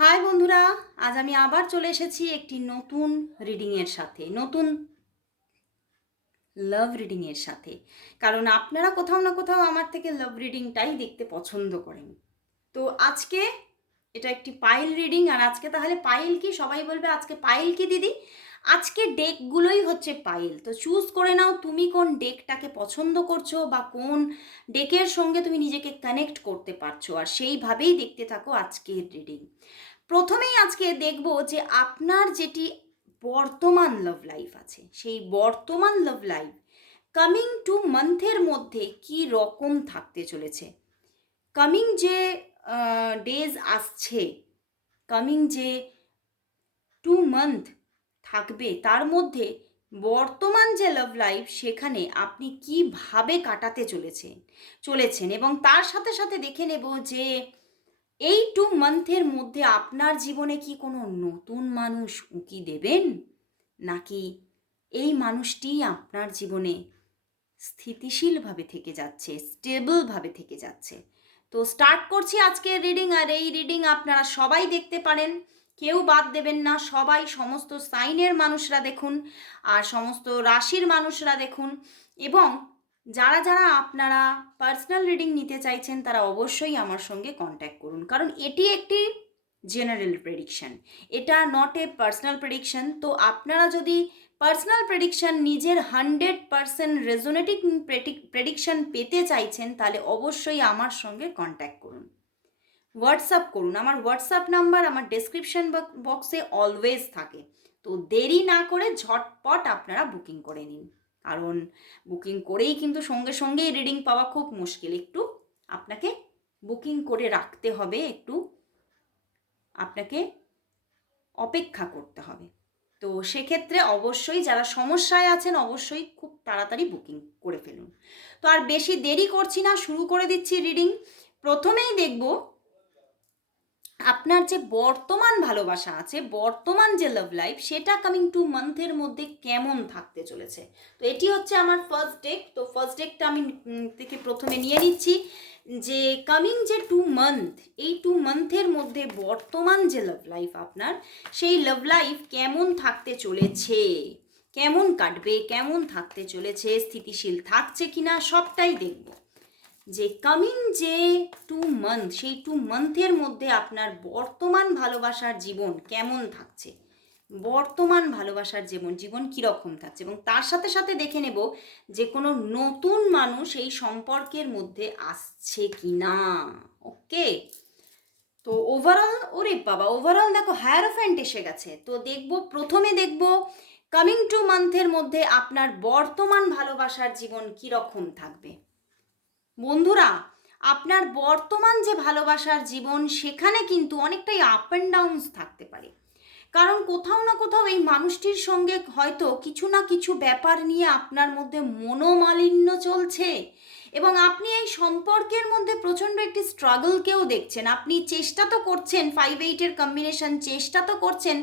High বন্ধুরা। আজ আমি আবার চলে এসেছি একটি নতুন রিডিংয়ের সাথে, নতুন লাভ রিডিংয়ের সাথে। কারণ আপনারা কোথাও না কোথাও আমার থেকে লাভ রিডিংটাই দেখতে পছন্দ করেন। তো আজকে এটা একটি পাইল রিডিং আর আজকে তাহলে পাইল কি? সবাই বলবে আজকে পাইল কি, দিদি? আজকে ডেকগুলোই হচ্ছে পাইল। তো চুজ করে নাও তুমি কোন ডেকটাকে পছন্দ করছ বা কোন ডেকের সঙ্গে তুমি নিজেকে কানেক্ট করতে পারছ। আর সেইভাবেই দেখতে থাকো আজকের রিডিং প্রথমেই আজকে দেখব যে আপনার যেটি বর্তমান লাভ লাইফ আছে, সেই বর্তমান লাভ লাইফ কামিং টু মান্থের মধ্যে কি রকম থাকতে চলেছে? কামিং যে ডেজ আসছে কামিং যে টু মান্থ থাকবে। তার মধ্যে বর্তমান যে লাভ লাইফ সেখানে আপনি কীভাবে কাটাতে চলেছেন চলেছেন এবং তার সাথে সাথে দেখে নেব যে এই টু মান্থের মধ্যে আপনার জীবনে কি কোনো নতুন মানুষ উঁকি দেবেন? নাকি এই মানুষটি আপনার জীবনে স্থিতিশীলভাবে থেকে যাচ্ছে স্টেবলভাবে থেকে যাচ্ছে? তো স্টার্ট করছি আজকের রিডিং আর এই রিডিং আপনারা সবাই দেখতে পারেন। কেউ বাদ দেবেন না, সবাই সমস্ত সাইনের মানুষরা দেখুন আর সমস্ত রাশির মানুষরা দেখুন এবং যারা যারা আপনারা পার্সোনাল রিডিং নিতে চাইছেন তারা অবশ্যই আমার সঙ্গে কন্ট্যাক্ট করুন। কারণ এটি একটি জেনারেল প্রেডিকশন এটা নট এ পার্সোনাল প্রেডিকশন তো আপনারা যদি পার্সোনাল প্রেডিকশন নিজের হান্ড্রেড পার্সেন্ট রেজোনেটিভ প্রেডিকশন পেতে চাইছেন তাহলে অবশ্যই আমার সঙ্গে কন্ট্যাক্ট করুন। হোয়াটসঅ্যাপ করুন। আমার হোয়াটসঅ্যাপ নাম্বার আমার ডেসক্রিপশন বক্সে অলওয়েজ থাকে। তো দেরি না করে ঝটপট আপনারা বুকিং করে নিন। কারণ বুকিং করেই কিন্তু সঙ্গে সঙ্গেই রিডিং পাওয়া খুব মুশকিল। একটু আপনাকে বুকিং করে রাখতে হবে, একটু আপনাকে অপেক্ষা করতে হবে। তো সেক্ষেত্রে অবশ্যই যারা সমস্যায় আছেন, অবশ্যই খুব তাড়াতাড়ি বুকিং করে ফেলুন। তো আর বেশি দেরি করছি না, শুরু করে দিচ্ছি রিডিং প্রথমেই দেখব আপনার যে বর্তমান ভালোবাসা আছে, বর্তমান যে লাভ লাইফ সেটা কামিং টু মান্থের মধ্যে কেমন থাকতে চলেছে? তো এটি হচ্ছে আমার ফার্স্ট ডেক তো ফার্স্ট ডেকটা আমি থেকে প্রথমে নিয়ে নিচ্ছি যে কামিং যে টু মান্থ এই টু মান্থের মধ্যে বর্তমান যে লাভ লাইফ আপনার, সেই লাভ লাইফ কেমন থাকতে চলেছে? কেমন কাটবে? কেমন থাকতে চলেছে? স্থিতিশীল থাকছে কিনা? সবটাই দেখব। যে কামিং যে টু মান্থ সেই টু মান্থের মধ্যে আপনার বর্তমান ভালোবাসার জীবন কেমন থাকছে? বর্তমান ভালোবাসার জীবন জীবন কীরকম থাকছে? এবং তার সাথে সাথে দেখে নেব যে কোনো নতুন মানুষ এই সম্পর্কের মধ্যে আসছে কি না ওকে তো ওভারঅল ওরে বাবা ওভারঅল দেখো হায়ারোফ্যান্ট এসে গেছে। তো দেখব, প্রথমে দেখব কামিং টু মান্থের মধ্যে আপনার বর্তমান ভালোবাসার জীবন কীরকম থাকবে। বন্ধুরা, আপনার বর্তমান যে ভালোবাসার জীবন, সেখানে কিন্তু অনেকটাই আপ অ্যান্ড ডাউনস থাকতে পারে। কারণ কোথাও না কোথাও এই মানুষটির সঙ্গে হয়তো কিছু না কিছু ব্যাপার নিয়ে আপনার মধ্যে মনোমালিন্য চলছে এবং আপনি এই সম্পর্কের মধ্যে প্রচণ্ড একটি স্ট্রাগলকেও দেখছেন। আপনি চেষ্টা তো করছেন ফাইভ এইটের কম্বিনেশন চেষ্টা তো করছেন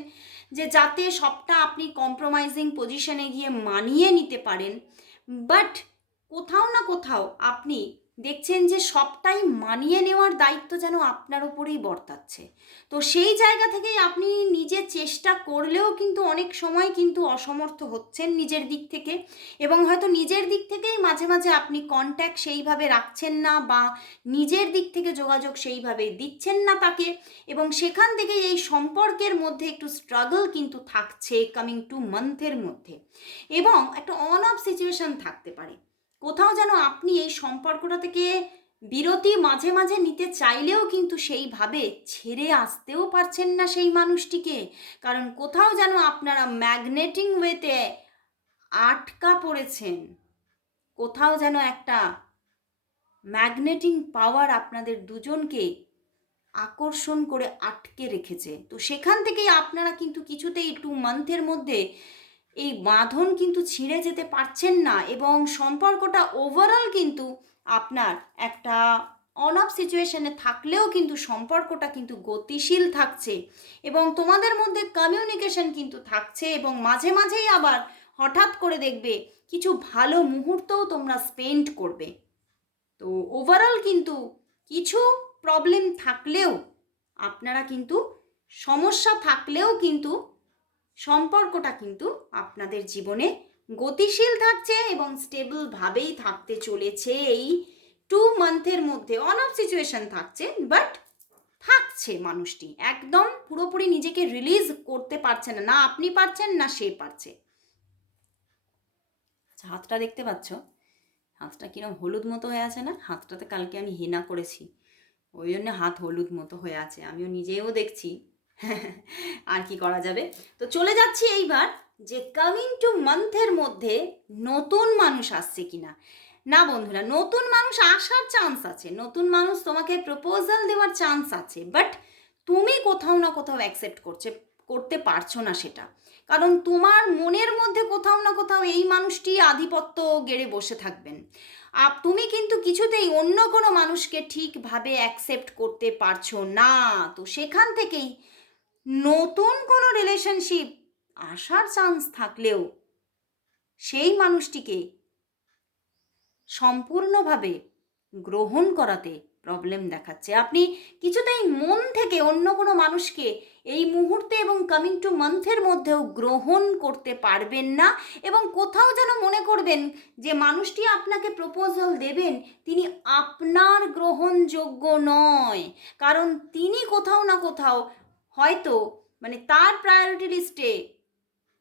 যে যাতে সবটা আপনি কম্প্রোমাইজিং পজিশনে গিয়ে মানিয়ে নিতে পারেন। বাট কোথাও না কোথাও আপনি দেখছেন যে সবটাই মানিয়ে নেওয়ার দায়িত্ব যেন আপনার ওপরেই বর্তাচ্ছে। তো সেই জায়গা থেকেই আপনি নিজে চেষ্টা করলেও কিন্তু অনেক সময় কিন্তু অসমর্থ হচ্ছেন নিজের দিক থেকে এবং হয়তো নিজের দিক থেকেই মাঝে মাঝে আপনি কন্ট্যাক্ট সেইভাবে রাখছেন না বা নিজের দিক থেকে যোগাযোগ সেইভাবে দিচ্ছেন না তাকে এবং সেখান থেকেই এই সম্পর্কের মধ্যে একটু স্ট্রাগল কিন্তু থাকছে কামিং টু মান্থের মধ্যে এবং একটা অন অফ সিচুয়েশন থাকতে পারে। কোথাও যেন আপনি এই সম্পর্কটা থেকে বিরতি মাঝে মাঝে নিতে চাইলেও কিন্তু সেইভাবে ছেড়ে আসতেও পারছেন না সেই মানুষটিকে। কারণ কোথাও যেন আপনারা ম্যাগনেটিং ওয়েতে আটকা পড়েছেন। কোথাও যেন একটা ম্যাগনেটিং পাওয়ার আপনাদের দুজনকে আকর্ষণ করে আটকে রেখেছে। তো সেখান থেকেই আপনারা কিন্তু কিছুতেই টু মান্থের মধ্যে এই বাঁধন কিন্তু ছিঁড়ে যেতে পারছেন না এবং সম্পর্কটা ওভারঅল কিন্তু আপনার একটা অন অফ সিচুয়েশনে থাকলেও কিন্তু সম্পর্কটা কিন্তু গতিশীল থাকছে এবং তোমাদের মধ্যে কমিউনিকেশন কিন্তু থাকছে এবং মাঝে মাঝেই আবার হঠাৎ করে দেখবে কিছু ভালো মুহূর্তও তোমরা স্পেন্ড করবে। তো ওভারঅল কিন্তু কিছু প্রবলেম থাকলেও, আপনারা কিন্তু সমস্যা থাকলেও কিন্তু সম্পর্কটা কিন্তু আপনাদের জীবনে গতিশীল থাকছে এবং স্টেবলভাবেই থাকতে চলেছে। এই টু মান্থের মধ্যে অন অফ সিচুয়েশন থাকছে বাট থাকছে মানুষটি। একদম পুরোপুরি নিজেকে রিলিজ করতে পারছে না না আপনি পারছেন, না সে পারছে। আচ্ছা হাতটা দেখতে পাচ্ছ? হাতটা কিরম হলুদ মতো হয়ে আছে না? হাতটাতে কালকে আমি হেনা করেছি। ওই জন্য হাত হলুদ মতো হয়ে আছে। আমিও নিজেও দেখছি। আর কি করা যাবে? তো চলে যাচ্ছি এইবার যে কামিং টু মান্থের মধ্যে নতুন মানুষ আসছে কিনা। না বন্ধুরা, নতুন মানুষ আসার চান্স আছে। নতুন মানুষ তোমাকে প্রপোজাল দেওয়ার চান্স আছে বাট তুমি কোথাও না কোথাও অ্যাকসেপ্ট করছে, করতে পারছ না সেটা। কারণ তোমার মনের মধ্যে কোথাও না কোথাও এই মানুষটি আধিপত্য গেড়ে বসে থাকবেন। আপ তুমি কিন্তু কিছুতেই অন্য কোনো মানুষকে ঠিকভাবে অ্যাকসেপ্ট করতে পারছ না। তো সেখান থেকেই নতুন কোনো রিলেশনশিপ আসার চান্স থাকলেও সেই মানুষটিকে সম্পূর্ণভাবে গ্রহণ করাতে প্রবলেম দেখাচ্ছে। আপনি কিছুতেই মন থেকে অন্য কোনো মানুষকে এই মুহূর্তে এবং কামিং টু মান্থের মধ্যেও গ্রহণ করতে পারবেন না এবং কোথাও যেন মনে করবেন যে মানুষটি আপনাকে প্রপোজাল দেবেন, তিনি আপনার গ্রহণযোগ্য নয়। কারণ তিনি কোথাও না কোথাও হয়তো মানে তার প্রায়োরিটি লিস্টে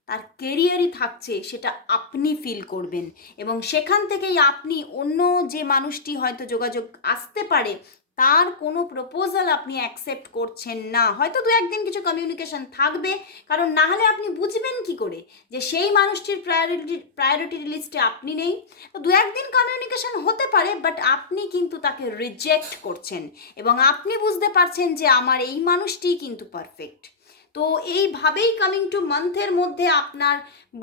তার কেরিয়ারই থাকছে, সেটা আপনি ফিল করবেন। এবং সেখান থেকেই আপনি অন্য যে মানুষটি হয়তো যোগাযোগ আসতে পারে তার কোনো প্রপোজাল আপনি অ্যাকসেপ্ট করছেন না। হয়তো দু একদিন কিছু কমিউনিকেশন থাকবে, কারণ না হলে আপনি বুঝবেন কি করে যে সেই মানুষটির প্রায়োরিটি প্রায়োরিটি লিস্টে আপনি নেই। তো দু একদিন কমিউনিকেশন হতে পারে বাট আপনি কিন্তু তাকে রিজেক্ট করছেন এবং আপনি বুঝতে পারছেন যে আমার এই মানুষটিই কিন্তু পারফেক্ট তো এইভাবেই কামিং টু মান্থের মধ্যে আপনার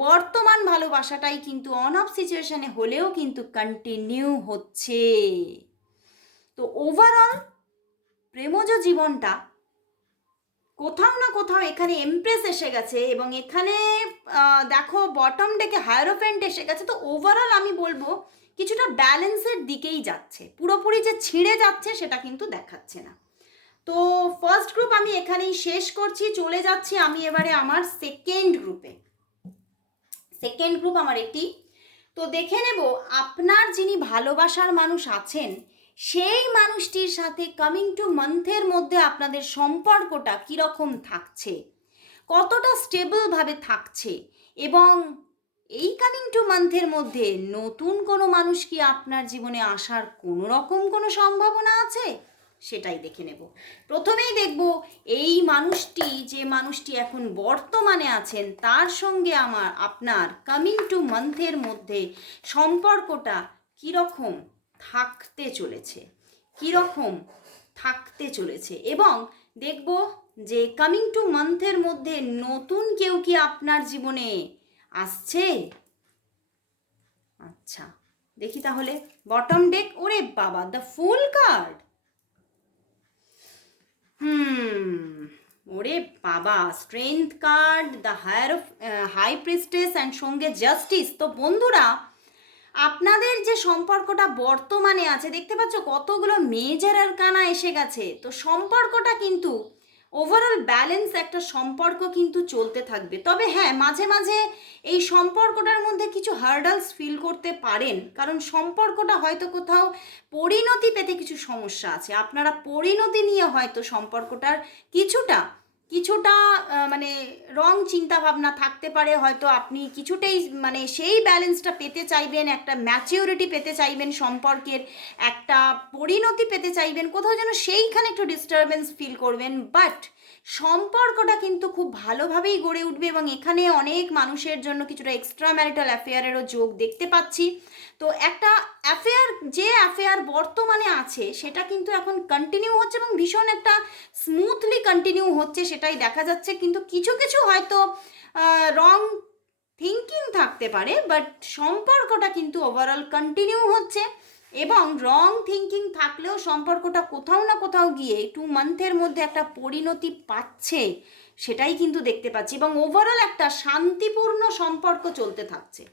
বর্তমান ভালোবাসাটাই কিন্তু অন অফ সিচুয়েশানে হলেও কিন্তু কন্টিনিউ হচ্ছে। তো ওভারঅল প্রেমজ জীবনটা কোথাও না কোথাও এখানে এমপ্রেস এসে গেছে এবং এখানে দেখো বটম ডেকে হায়ারোফেন্ট এসে গেছে। তো ওভারঅল আমি বলব কিছুটা ব্যালেন্সের দিকেই যাচ্ছে। পুরোপুরি যে ছিঁড়ে যাচ্ছে সেটা কিন্তু দেখাচ্ছে না। তো ফার্স্ট গ্রুপ আমি এখানেই শেষ করছি, চলে যাচ্ছি আমি এবারে আমার সেকেন্ড গ্রুপে সেকেন্ড গ্রুপ আমার এটি তো দেখে নেব, আপনার যিনি ভালোবাসার মানুষ আছেন সেই মানুষটির সাথে কামিং টু মান্থের মধ্যে আপনাদের সম্পর্কটা কীরকম থাকছে? কতটা স্টেবলভাবে থাকছে? এবং এই কামিং টু মান্থের মধ্যে নতুন কোনো মানুষ কি আপনার জীবনে আসার কোনো রকম কোনো সম্ভাবনা আছে? সেটাই দেখে নেব। প্রথমেই দেখব এই মানুষটি, যে মানুষটি এখন বর্তমানে আছেন, তার সঙ্গে আমার, আপনার কামিং টু মান্থের মধ্যে সম্পর্কটা কীরকম থাকতে চলেছে। কীরকম থাকতে চলেছে? এবং দেখব যে কামিং টু মান্থের মধ্যে নতুন কেউ কি আপনার জীবনে আসছে? আচ্ছা দেখি তাহলে। বটম ডেক ওরে বাবা দ্য ফুল কার্ড হুম, ওরে বাবা strength card the higher high priestess and সঙ্গে জাস্টিস তো বন্ধুরা আপনাদের যে সম্পর্কটা বর্তমানে আছে, দেখতে পাচ্ছ কতগুলো মেজর আর কানা এসে গেছে। তো সম্পর্কটা কিন্তু ওভারঅল ব্যালেন্স একটা সম্পর্ক কিন্তু চলতে থাকবে। তবে হ্যাঁ মাঝে মাঝে এই সম্পর্কটার মধ্যে কিছু হার্ডালস ফিল করতে পারেন। কারণ সম্পর্কটা হয়তো কোথাও পরিণতি পেতে কিছু সমস্যা আছে। আপনারা পরিণতি নিয়ে হয়তো সম্পর্কটার কিছুটা কিছুটা মানে রং চিন্তা ভাবনা থাকতে পারে, হয়তো আপনি কিছুটাই মানে সেই ব্যালেন্সটা পেতে চাইবেন, একটা ম্যাচিউরিটি পেতে চাইবেন সম্পর্কের, একটা পরিণতি পেতে চাইবেন, কোথাও যেন সেইখানে একটু ডিস্টারবেন্স ফিল করবেন বাট সম্পর্কটা কিন্তু খুব ভালোভাবেই গড়ে উঠবে এবং এখানে অনেক মানুষের জন্য কিছুটা এক্সট্রা ম্যারিটাল অ্যাফেয়ারেরও যোগ দেখতে পাচ্ছি। তো একটা অ্যাফেয়ার যে অ্যাফেয়ার বর্তমানে আছে, সেটা কিন্তু এখন কন্টিনিউ হচ্ছে এবং ভীষণ একটা স্মুথলি কন্টিনিউ হচ্ছে সেটাই দেখা যাচ্ছে। কিন্তু কিছু কিছু হয়তো রং থিঙ্কিং থাকতে পারে বাট সম্পর্কটা কিন্তু ওভারঅল কন্টিনিউ হচ্ছে। এবং রং থিঙ্কিং থাকলেও সম্পর্কটা কোথাও না কোথাও গিয়ে টু মান্থের মধ্যে একটা পরিণতি পাচ্ছে, সেটাই কিন্তু দেখতে পাচ্ছি। এবং ওভারঅল একটা শান্তিপূর্ণ সম্পর্ক চলতে থাকছে।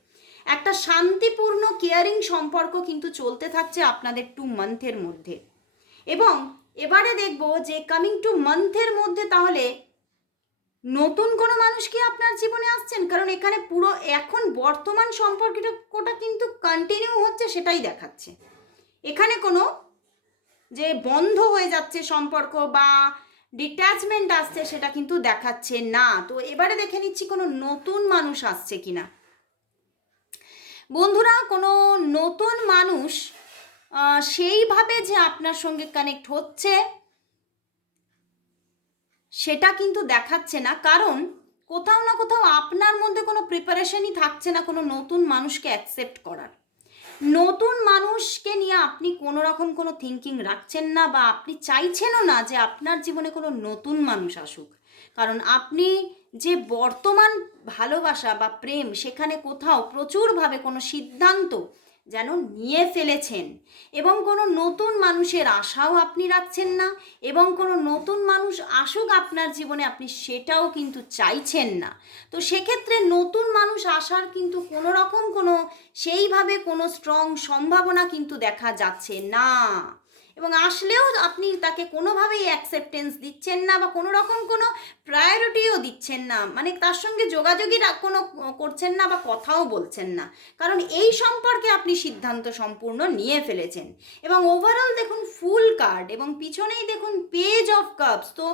একটা শান্তিপূর্ণ কেয়ারিং সম্পর্ক কিন্তু চলতে থাকছে আপনাদের টু মান্থের মধ্যে। এবং এবারে দেখব যে কামিং টু মান্থের মধ্যে তাহলে নতুন কোনো মানুষ কি আপনার জীবনে আসছেন? কারণ এখানে পুরো এখন বর্তমান সম্পর্কটা কোটা কিন্তু কন্টিনিউ হচ্ছে সেটাই দেখাচ্ছে। এখানে কোনো যে বন্ধ হয়ে যাচ্ছে সম্পর্ক বা ডিট্যাচমেন্ট আসছে সেটা কিন্তু দেখাচ্ছে না। তো এবারে দেখে নিচ্ছি কোনো নতুন মানুষ আসছে কিনা। বন্ধুরা, কোনো নতুন মানুষ সেইভাবে যে আপনার সঙ্গে কানেক্ট হচ্ছে সেটা কিন্তু দেখাচ্ছে না। কারণ কোথাও না কোথাও আপনার মধ্যে কোনো প্রিপারেশনই থাকছে না কোনো নতুন মানুষকে অ্যাকসেপ্ট করার। নতুন মানুষকে নিয়ে আপনি কোনো রকম কোনো থিঙ্কিং রাখছেন না বা আপনি চাইছেনও না যে আপনার জীবনে কোনো নতুন মানুষ আসুক। কারণ আপনি যে বর্তমান ভালোবাসা বা প্রেম সেখানে কোথাও প্রচুরভাবে কোনো সিদ্ধান্ত যেন নিয়ে ফেলেছেন। এবং কোনো নতুন মানুষের আশাও আপনি রাখছেন না এবং কোনো নতুন মানুষ আসুক আপনার জীবনে, আপনি সেটাও কিন্তু চাইছেন না। তো সেক্ষেত্রে নতুন মানুষ আসার কিন্তু কোনো রকম কোনো সেইভাবে কোনো স্ট্রং সম্ভাবনা কিন্তু দেখা যাচ্ছে না। এবং আসলেও আপনি তাকে কোনোভাবেই অ্যাকসেপ্টেন্স দিচ্ছেন না বা কোনো রকম কোনো প্রায়োরিটিও দিচ্ছেন না। মানে তার সঙ্গে যোগাযোগই কোনো করছেন না বা কথাও বলছেন না। কারণ এই সম্পর্কে আপনি সিদ্ধান্ত সম্পূর্ণ নিয়ে ফেলেছেন। এবং ওভারঅল দেখুন ফুল কার্ড এবং পিছনেই দেখুন পেজ অফ কাপস তো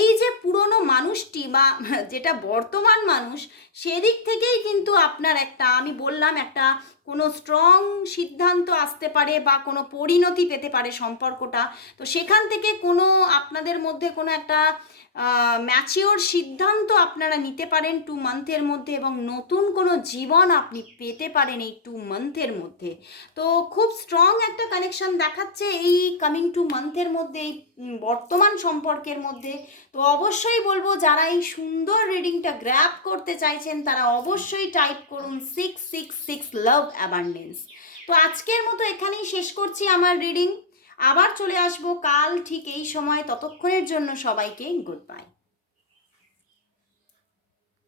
এই যে পুরনো মানুষটি বা যেটা বর্তমান মানুষ, সেদিক থেকেই কিন্তু আপনার একটা, আমি বললাম একটা কোনো স্ট্রং সিদ্ধান্ত আসতে পারে বা কোনো পরিণতি পেতে পারে সম্পর্কটা, তো সেখান থেকে কোনো আপনাদের মধ্যে কোনো একটা ম্যাচিওর সিদ্ধান্ত আপনারা নিতে পারেন টু মান্থের মধ্যে এবং নতুন কোনো জীবন আপনি পেতে পারেন এই টু মান্থের মধ্যে। তো খুব স্ট্রং একটা কানেকশন দেখাচ্ছে এই কামিং টু মান্থের মধ্যে, এই বর্তমান সম্পর্কের মধ্যে। তো অবশ্যই বলব যারা এই সুন্দর রিডিংটা গ্র্যাপ করতে চাইছেন, তারা অবশ্যই টাইপ করুন six six six love abundance তো আজকের মতো এখানেই শেষ করছি আমার রিডিং আবার চলে আসব কাল ঠিক এই সময় ততক্ষণের জন্য সবাইকে গুড বাই